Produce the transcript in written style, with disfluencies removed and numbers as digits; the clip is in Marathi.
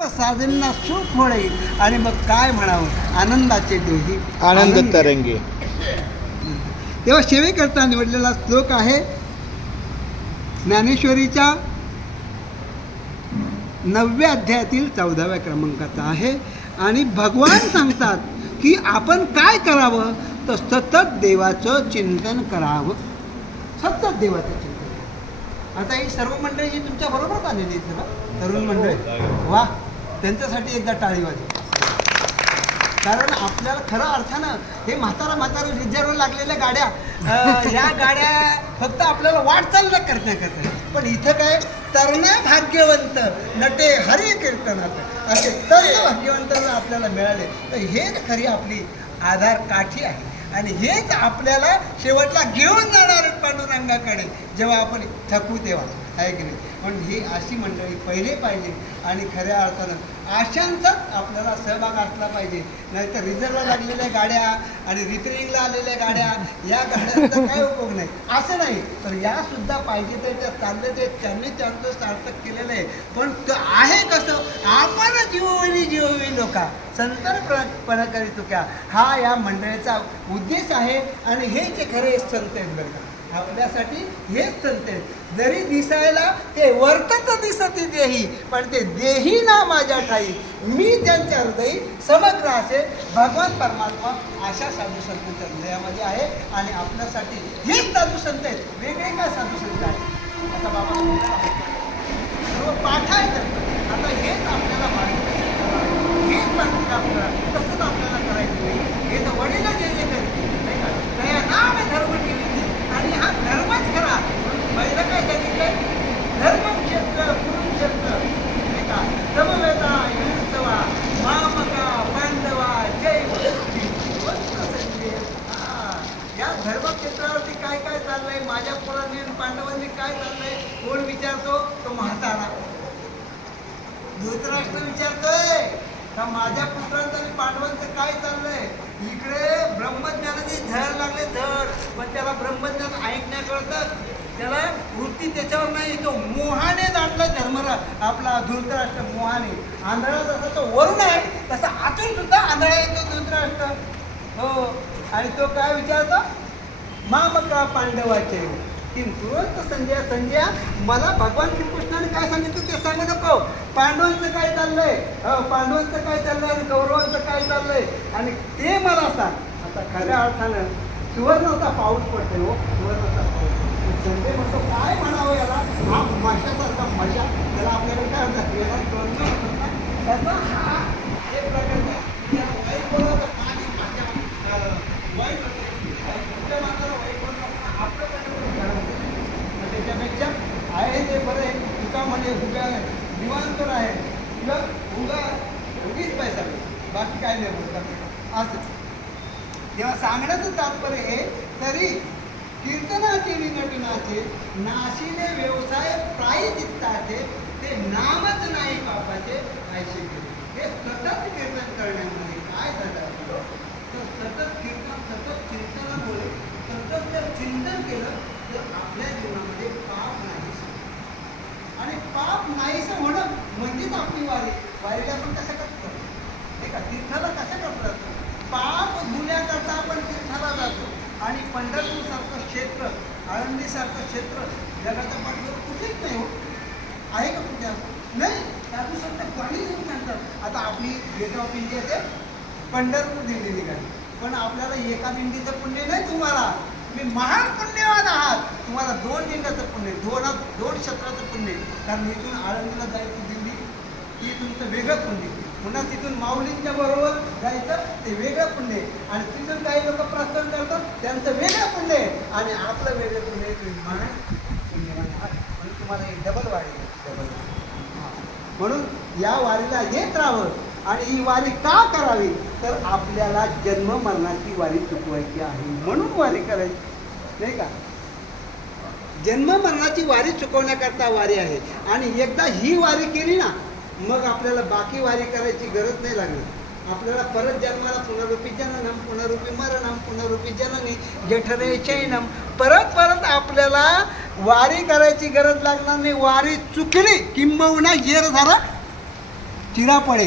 साधना सुख होईल आणि मग काय म्हणावं, आनंदाचे देही आनंद तरंगे. तेव्हा सेवेकरता निवडलेला श्लोक आहे ज्ञानेश्वरीच्या 9व्या अध्यायातील 14व्या क्रमांकाचा आहे. आणि भगवान सांगतात की आपण काय करावं, तर सतत देवाचं चिंतन करावं. सतत देवाचं चिंतन. आता ही सर्व मंडळी जी तुमच्या बरोबरच आलेली आहेत ना, तरुण मंडळी, वा, त्यांच्यासाठी एकदा टाळी वाजवा. कारण आपल्याला खरं अर्थानं हे म्हातारा रिझर्व लागलेल्या गाड्या, या गाड्या फक्त आपल्याला वाटचाल करण्याकरता, पण इथं काय तरणा भाग्यवंत नटे हरी कीर्तनात असे तरुण भाग्यवंतांना आपल्याला मिळाले. तर हेच खरी आपली आधार काठी आहे आणि हेच आपल्याला शेवटला घेऊन जाणार पांडुरंगाकडे जेव्हा आपण थकू तेव्हा, आहे की नाही. पण ही अशी मंडळी पहिले पाहिजे आणि खऱ्या अर्थानं अशांचाच आपल्याला सहभाग असला पाहिजे. नाहीतर रिझर्वला लागलेल्या गाड्या आणि रिपेरिंगला आलेल्या गाड्या, या गाड्यांचा काय उपयोग नाही. असं नाही तर यासुद्धा पाहिजे तर त्या चालले ते त्यांनी त्यांचं सार्थक केलेलं आहे. पण आहे कसं, आपण जीवोवी लोका संतर्पण करी चुक्या, हा या मंडळीचा उद्देश आहे. आणि हे जे खरे संत आहेत बरं का, आपल्यासाठी हेच संत आहेत. जरी दिसायला ते वर्तत दिसती देही, पण ते देही ना माझ्या ठाई, मी त्यांच्या हृदयी समग्र असे भगवान परमात्मा अशा साधू संतांच्या हृदयामध्ये आहे. आणि आपल्यासाठी हेच साधू संत आहेत, वेगळे काय साधू संत आहेत. आता बाबा सर्व पाठ आहेत. आता हेच आपल्याला मार्गदर्शन करावं, हेच सांगतील आपल्याला, तसंच आपल्याला करायचं नाही. हे तर वडील जे करतील नाही का, त्या नाम धर्म केली आणि हा धर्मच खरा. पहिलं काय सांगितलंय, धर्मक्षेत्र कुरुक्षेत्र नाही का, समवेता युत्सवा मामका पांडवा जय या धर्मक्षेत्रावरती काय काय चाललंय, माझ्या पोरांनी पांडवांनी काय चाललंय, कोण विचारतो, तो म्हातारा धृतराष्ट्र विचारतोय का माझ्या पुत्रांचं आणि पांडवांचं काय चाललंय. इकडे ब्रह्मज्ञानाची झळ लागले झळ, पण त्याला ब्रह्मज्ञान ऐकण्याकरता त्याला वृत्ती त्याच्यावर नाही, तो मोहाने दाटला धर्मराज आपला धृतराष्ट्र. मोहाने आंधळा जसा तो वरून आहे तसा आतून सुद्धा आंधळा येतो धृतराष्ट्र. हो, आणि तो काय विचारतो, मामका पांडवाचे की तुरंत संजय मला भगवान श्रीकृष्णाने काय सांगितलं ते सांगू नको. पांडवांचं काय चाललंय, पांडवांचं काय चाललंय आणि कौरवांचं काय चाललंय आणि ते मला सांग. आता खऱ्या अर्थानं सुवर्णाचा पाऊस पडतोय. हो, सुवर्णाचा पाऊस. संजय म्हणतो काय म्हणावं याला, हा माशासारखा मजा, त्याला आपल्याकडे काय म्हणतात त्याचा हा एक प्रकारचा वाईट बोलावं पाणी वाईट कुठल्या माणसाला वाईट बोलणं आपल्याकडे त्याच्यापेक्षा आहे ते बरं आहे. तुका म्हणजे उगा निवांतर आहे, तुला उगीच पैसा बाकी काय नाही बोलतात असं. तेव्हा सांगण्याचं तात्पर्य हे, तरी कीर्तनाचे विनटनाचे नाशिले व्यवसाय प्रायचित्ताचे, ते नामच नाही पापाचे ऐसे केले. हे सतत कीर्तन करण्यामध्ये काय झालं, तर सतत कीर्तन, सतत चिंतनामुळे सतत जर चिंतन केलं तर आपल्या जीवनामध्ये पाप नाहीसं, आणि पाप नाहीसं होणं म्हणजेच आपली वारी. वारीला आपण कसं करतो नाही का, तीर्थाला कसं करतो, पाप धुण्याकरता आपण तीर्थाला जातो. आणि पंढरपूरसारखं क्षेत्र, आळंदीसारखं क्षेत्र जगाच्या पाठीवर कुठेच नाही. हो, आहे का कुठे नाही. साधू संत पाणी देऊन सांगतात. आता आपली गेट ऑफ इंडिया ते पंढरपूर दिल्ली निघाली, पण आपल्याला एका दिंडीचं पुण्य नाही. तुम्हाला तुम्ही महान पुण्यवान आहात, तुम्हाला 2 दिंड्याचं पुण्य, 2 क्षेत्राचं पुण्य. कारण इथून आळंदीला जायची दिंडी ही तुमचं वेगळं पुण्य, पुन्हा तिथून माऊलींच्या बरोबर जायचं ते वेगळं पुण्य, आणि तिथून काही लोक प्रस्थान करतात त्यांचं वेगळं पुण्य, आणि आपलं वेगळं पुण्य. तुम्ही महान पुण्यवान आहात म्हणून तुम्हाला एक डबल वारी, डबल. म्हणून या वारीला येत राहावं. आणि ही वारी का करावी, तर आपल्याला जन्म मरणाची वारी चुकवायची आहे म्हणून वारी करायची नाही का. जन्म मरणाची वारी चुकवण्याकरता वारी आहे. आणि एकदा ही वारी केली ना, मग आपल्याला बाकी वारी करायची गरज नाही लागली. आपल्याला परत जन्माला पुनरुपी जननम पुनरुपी मरणम पुनरुपी जननी जठरे चैनम, परत आपल्याला वारी करायची गरज लागणार नाही. वारी चुकली किंबहुना येर झाला चिरा पडेल.